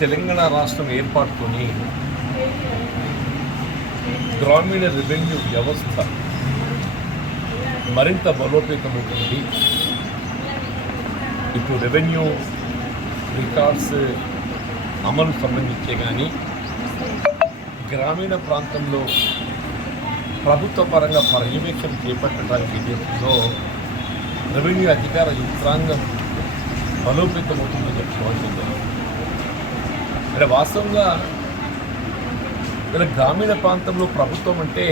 తెలంగాణ రాష్ట్రం ఏర్పాటుతోని గ్రామీణ రెవెన్యూ వ్యవస్థ మరింత బలోపేతమవుతుంది. ఇప్పుడు రెవెన్యూ రికార్డ్స్ అమలు సంబంధించే కానీ గ్రామీణ ప్రాంతంలో ప్రభుత్వ పరంగా పర్యవేక్షణ చేపట్టడానికి ఏదైతుందో రెవెన్యూ అధికార యంత్రాంగం బలోపేతమవుతుందని చెప్పుకోవాల్సింది. అంటే వాస్తవంగా గ్రామీణ ప్రాంతంలో ప్రభుత్వం అంటే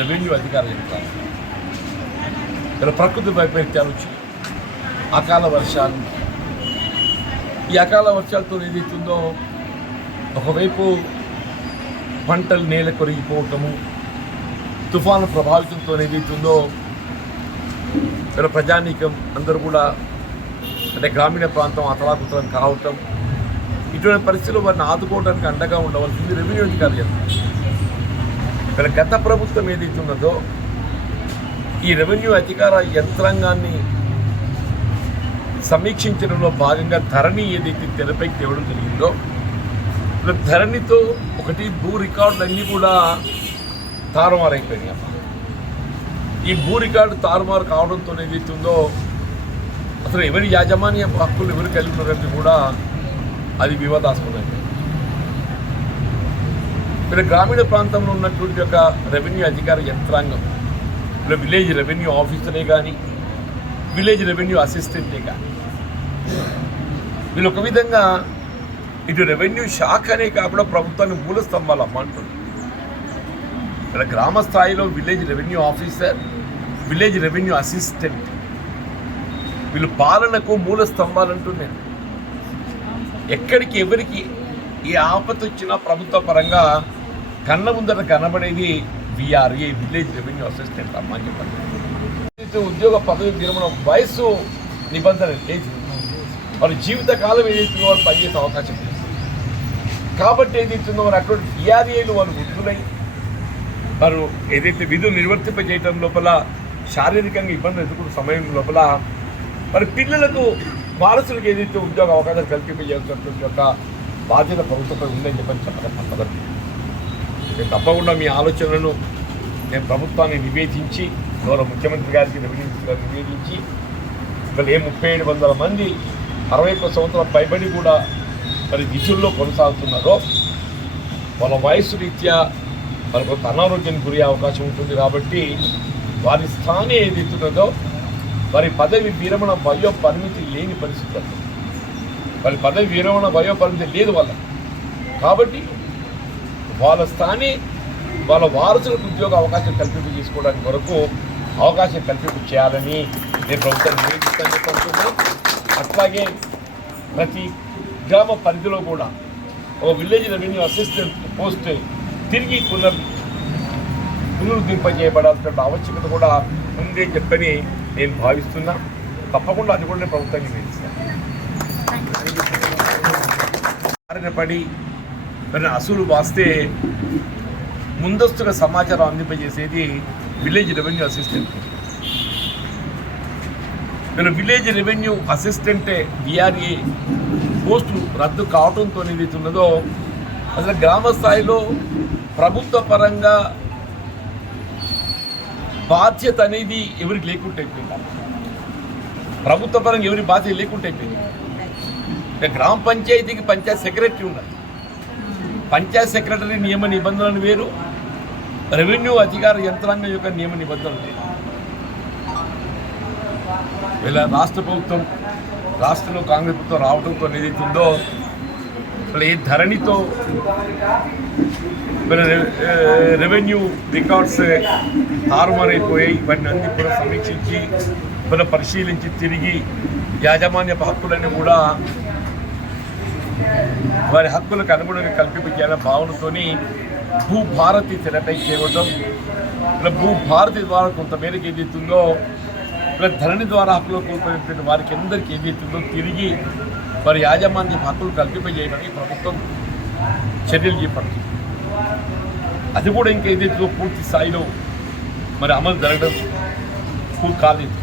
రెవెన్యూ అధికార యంత్రాంగం. ప్రకృతి వైపరీత్యాలు వచ్చాయి, అకాల వర్షాలు. ఈ అకాల వర్షాలతో ఏదైతుందో ఒకవైపు పంటలు నేల కొరిగిపోవటము, తుఫాను ప్రభావితంతో ఏదైతుందో ప్రజానీకం అందరూ కూడా అంటే గ్రామీణ ప్రాంతం అతలాకుతలం కావటం, ఇటువంటి పరిస్థితుల్లో వారిని ఆదుకోవడానికి అండగా ఉండవలసింది రెవెన్యూ అధికారి యంత్రం. గత ప్రభుత్వం ఏదైతే ఉన్నదో ఈ రెవెన్యూ అధికార యంత్రాంగాన్ని సమీక్షించడంలో భాగంగా ధరణి ఏదైతే తెరపైకి తేవడం జరిగిందో, ధరణితో ఒకటి భూ రికార్డులన్నీ కూడా తారుమారైపోయినాయి. ఈ భూ రికార్డు తారుమారు కావడంతో ఏదైతే ఉందో అసలు ఎవరి యాజమాన్య హక్కులు ఎవరు కలిగి ఉన్నారంటే కూడా అది వివాదాస్పదమైంది. గ్రామీణ ప్రాంతంలో ఉన్నటువంటి యొక్క రెవెన్యూ అధికార యంత్రాంగం విలేజ్ రెవెన్యూ ఆఫీసరే కానీ విలేజ్ రెవెన్యూ అసిస్టెంటే కానీ వీళ్ళు ఒక విధంగా ఇటు రెవెన్యూ శాఖనే కాకుండా ప్రభుత్వాన్ని మూల స్తంభాలు అమ్మంటుంది. ఇక్కడ గ్రామ స్థాయిలో village revenue officer, village revenue assistant వీళ్ళు పాలనకు మూల స్తంభాలు అంటున్నాను. ఎక్కడికి ఎవరికి ఏ ఆపద వచ్చినా ప్రభుత్వ పరంగా కళ్ళ ముందర కనబడేది విఆర్ఏ, విలేజ్ రెవెన్యూ అసిస్టెంట్ అమ్మ అని చెప్పండి. ఉద్యోగ పదవి విరమణ వయసు నిబంధన లేదు, వారి జీవితకాలం ఏదైతుందో వారు పనిచేసే అవకాశం లేదు. కాబట్టి ఏదైతుందో వారు అటువంటి విఆర్ఏలు వారు వృద్ధులై వారు ఏదైతే విధులు నిర్వర్తింపజేయటం లోపల శారీరకంగా ఇబ్బందులు ఎదుర్కొన్న సమయం లోపల మరి పిల్లలకు వారసులకు ఏదైతే ఉద్యోగ అవకాశాలు కల్పింపజేస్తున్నటువంటి యొక్క బాధ్యత ప్రభుత్వంపై ఉందని చెప్పని చెప్పడం తప్పదండి. నేను తప్పకుండా మీ ఆలోచనలను నేను ప్రభుత్వాన్ని నివేదించి గౌరవ ముఖ్యమంత్రి గారికి రెవెన్యూ మినిస్టర్ గారికి నివేదించి ఇక్కడ 3700 మంది 61 సంవత్సరాల పైబడి కూడా మరి విధుల్లో కొనసాగుతున్నారో వాళ్ళ వయసు రీత్యా వాళ్ళకు కొంత అనారోగ్యానికి గురయ్యే అవకాశం ఉంటుంది. కాబట్టి వారి స్థానే ఏదైతున్నదో వారి పదవి విరమణ వయో పరిమితి లేని పరిస్థితులు, వారి పదవి విరమణ వయో పరిమితి లేదు వాళ్ళ. కాబట్టి వాళ్ళ స్థానే వాళ్ళ వారసులకు ఉద్యోగ అవకాశం కల్పింపు చేసుకోవడానికి వరకు అవకాశం కల్పింపు చేయాలని నేను ప్రభుత్వాన్ని నివేదిస్తాను చెప్పనుకున్నాను. అట్లాగే ప్రతి గ్రామ పరిధిలో కూడా ఒక విలేజ్ రెవెన్యూ అసిస్టెంట్ పోస్ట్ తిరిగి పునరుద్ధరింపజేయబడాల్సిన ఆవశ్యకత కూడా ఉందని చెప్పని నేను భావిస్తున్నా. తప్పకుండా అది కూడా నేను ప్రభుత్వాన్ని నివేదిస్తాను. పడి మరి అసలు వాస్తే ముందస్తుగా సమాచారం అందింపజేసేది విలేజ్ రెవెన్యూ అసిస్టెంట్. నేను విలేజ్ రెవెన్యూ అసిస్టెంటే విఆర్ఏ పోస్టు రద్దు కావడంతో ఏదైతే ఉన్నదో అసలు గ్రామ స్థాయిలో ప్రభుత్వ పరంగా బాధ్యత అనేది ఎవరికి లేకుండా అయిపోయింది. ప్రభుత్వ పరంగా ఎవరి బాధ్యత లేకుండా అయిపోయింది. గ్రామ పంచాయతీకి పంచాయత్ సెక్రటరీ ఉన్నారు. పంచాయత్ సెక్రటరీ నియమ నిబంధనలు వేరు, రెవెన్యూ అధికార యంత్రాంగం యొక్క నియమ నిబంధనలు వేరు. ఇలా రాష్ట్ర ప్రభుత్వం రాష్ట్రంలో కాంగ్రెస్ ప్రభుత్వం రావడంతో ఏదైతుందో అసలు ఏ ధరణితో రెవెన్యూ రికార్డ్స్ తారుమారైపోయాయి. ఇవన్నీ అన్ని కూడా సమీక్షించి పరిశీలించి తిరిగి యాజమాన్య హక్కులన్నీ కూడా వారి హక్కులకు అనుగుణంగా కల్పించాలనే భావనతోని భూభారతి తెరపైకి తేవడం, ఇలా భూభారతి ద్వారా కొంతమేరకు ఏదైతుందో ఇలా ధరణి ద్వారా హక్కులు కోల్పోయినటువంటి వారికి అందరికీ ఏదైతుందో తిరిగి వారి యాజమాన్య హక్కులు కల్పింపజేయడానికి ప్రభుత్వం చర్యలు చేపడుతుంది. అది కూడా ఇంకా ఏదైతే పూర్తి స్థాయిలో మరి అమలు జరగడం కాలేదు.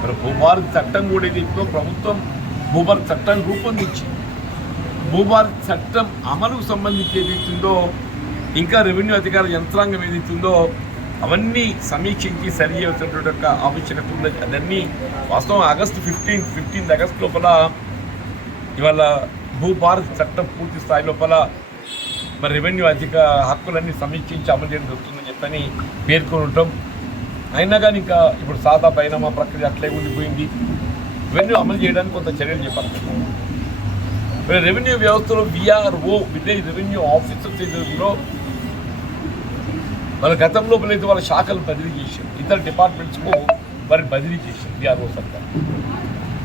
మరి భూభారతి చట్టం కూడా ఏదైతే ప్రభుత్వం భూభారతి చట్టాన్ని రూపొందించి భూభారతి చట్టం అమలుకు సంబంధించి ఏదైతుందో ఇంకా రెవెన్యూ అధికార యంత్రాంగం ఏదైతుందో అవన్నీ సమీక్షించి సరి చేయాల్సినటువంటి యొక్క ఆవశ్యకత ఉన్నది. అదన్నీ వాస్తవం ఆగస్టు 15 ఆగస్టు లోపల ఇవాళ భూభారతి చట్టం పూర్తి స్థాయి లోపల మరి రెవెన్యూ అధిక హక్కులన్నీ సమీక్షించి అమలు చేయడం జరుగుతుందని చెప్పని పేర్కొని ఉంటాం. అయినా కానీ ఇంకా ఇప్పుడు సాదా బైనామా ప్రక్రియ అట్లే ఉండిపోయింది. రెవెన్యూ అమలు చేయడానికి కొంత చర్యలు చేపడుతున్నాం. రెవెన్యూ వ్యవస్థలో విఆర్ఓ విలేజ్ రెవెన్యూ ఆఫీసర్స్ ఏదో వాళ్ళ గతంలో అయితే వాళ్ళ శాఖలు బదిలీ చేశారు, ఇతర డిపార్ట్మెంట్స్కు మరి బదిలీ చేశారు విఆర్ఓ సర్కార్.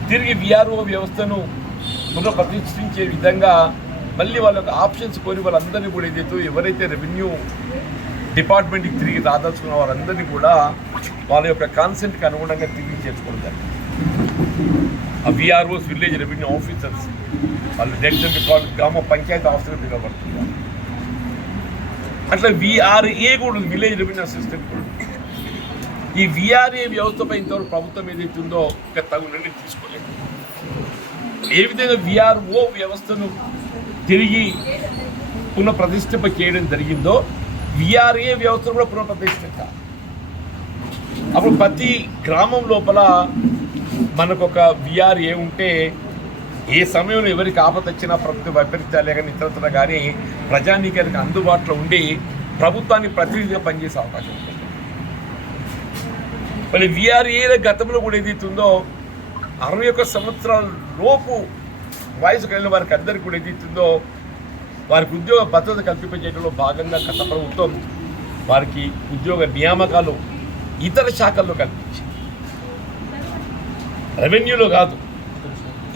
తిరిగి విఆర్ఓ వ్యవస్థను పునఃప్రతిష్ఠించే విధంగా మళ్ళీ వాళ్ళ యొక్క ఆప్షన్స్ కోరి వాళ్ళందరినీ కూడా ఏదైతే ఎవరైతే రెవెన్యూ డిపార్ట్మెంట్కి తిరిగి రాదలుచుకున్న వారందరినీ కూడా వాళ్ళ యొక్క కాన్సెంట్కి అనుగుణంగా తిరిగి చేసుకోవడం జరిగింది. ఆ విఆర్ఓస్ విలేజ్ రెవెన్యూ ఆఫీసర్స్ వాళ్ళు డివిజన్ రికార్డు గ్రామ పంచాయతీ ఆఫీసర్గా పిలువబడుతున్నారు. అట్లా విఆర్ఏ కూడా విలేజ్ రెవెన్యూ అసిస్టెంట్ కూడా. ఈ విఆర్ఏ వ్యవస్థపై ఇంతవరకు ప్రభుత్వం ఏదైతే ఉందో ఇంకా తగు నిర్ణయం తీసుకోలేదు. ఏ విధంగా విఆర్ఓ వ్యవస్థను తిరిగి పునఃప్రతిష్ఠింప చేయడం జరిగిందో విఆర్ఏ వ్యవస్థను కూడా పునఃప్రతిష్ఠించ. అప్పుడు ప్రతి గ్రామం లోపల మనకు ఒక విఆర్ఏ ఉంటే ఏ సమయంలో ఎవరికి ఆపద వచ్చినా ప్రభుత్వ వైపరీత్యాలే కానీ ఇతరత్ర కానీ ప్రజానీకానికి అందుబాటులో ఉండి ప్రభుత్వాన్ని ప్రతినిధిగా పనిచేసే అవకాశం ఉంటుంది. మళ్ళీ విఆర్ఏల గతంలో కూడా ఏదైతుందో 61 సంవత్సరాల లోపు వయసు కలిగిన వారికి అందరికీ కూడా ఏదైతుందో వారికి ఉద్యోగ భద్రత కల్పించేయడంలో భాగంగా గత ప్రభుత్వం వారికి ఉద్యోగ నియామకాలు ఇతర శాఖల్లో కల్పించి, రెవెన్యూలో కాదు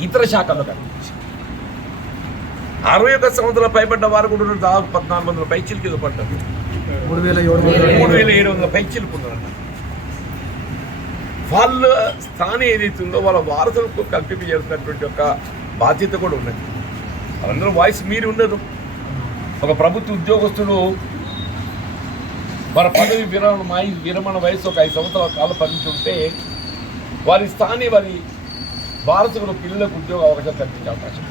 ఇతర శాఖల్లో కల్పించి 61 సంవత్సరాల పైబడ్డ వారు కూడా దాదాపు 1400 పైచీలకి ఏదో పడ్డారు. 3700 పైచీలకు ఉన్నారన్న. వాళ్ళ స్థానం ఏదైతుందో వాళ్ళ వారసులకు కల్పించాల్సినటువంటి ఒక బాధ్యత కూడా ఉన్నది. వాళ్ళందరూ వాయిస్ మీరు ఉన్నారు. ఒక ప్రభుత్వ ఉద్యోగస్తులు వారి పదవి విరమణ వయసు ఒక 5 సంవత్సరాల కాలం పరిమితుంటే వారి స్థాని వారి వారసులకు పిల్లలకు ఉద్యోగ అవకాశాలు కల్పించే అవకాశం.